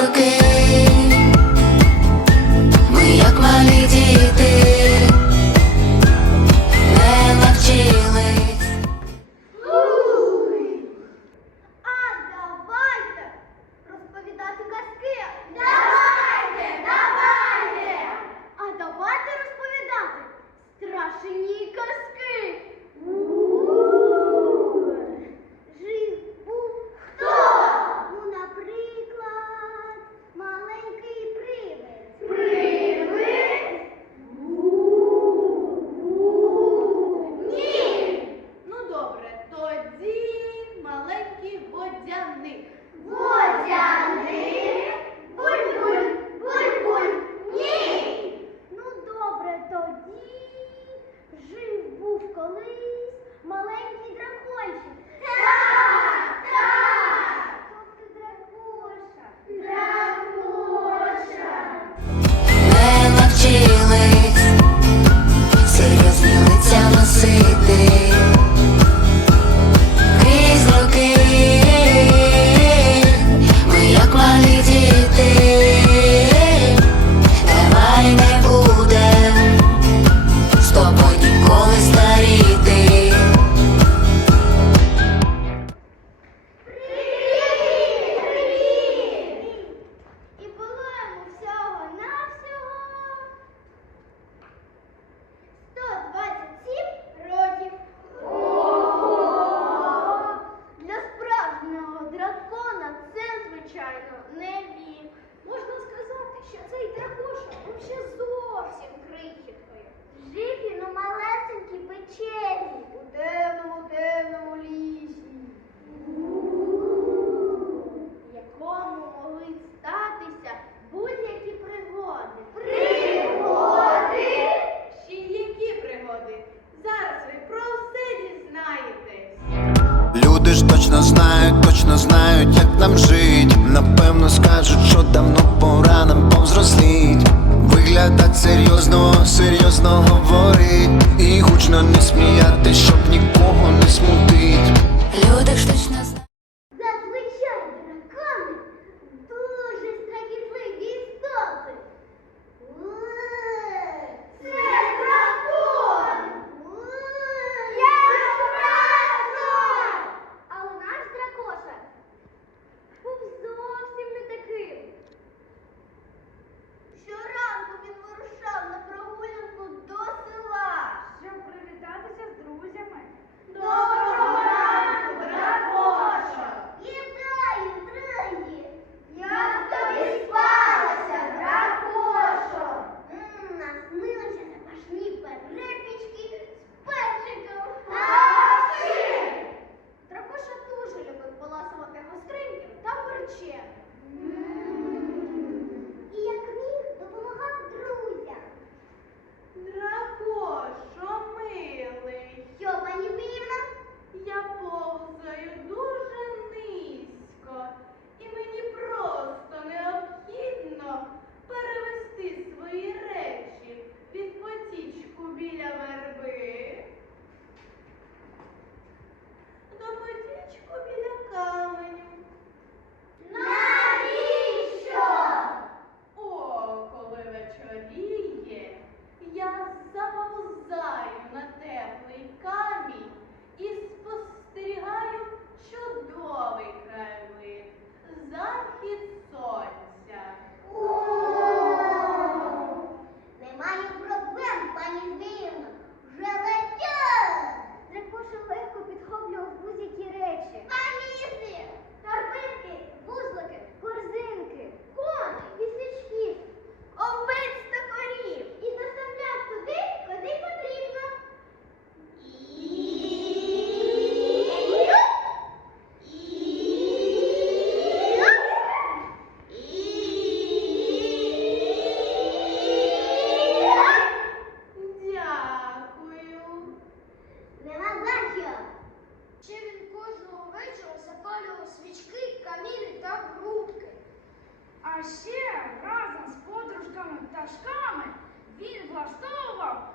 lo que звичайно, не він. Можна сказати, що цей Дракоша був ще зовсім крихіткою. Жив ну у печері. точно знають, точно знають, як нам жить. Напевно. А ще разом з подружками-пташками він влаштовував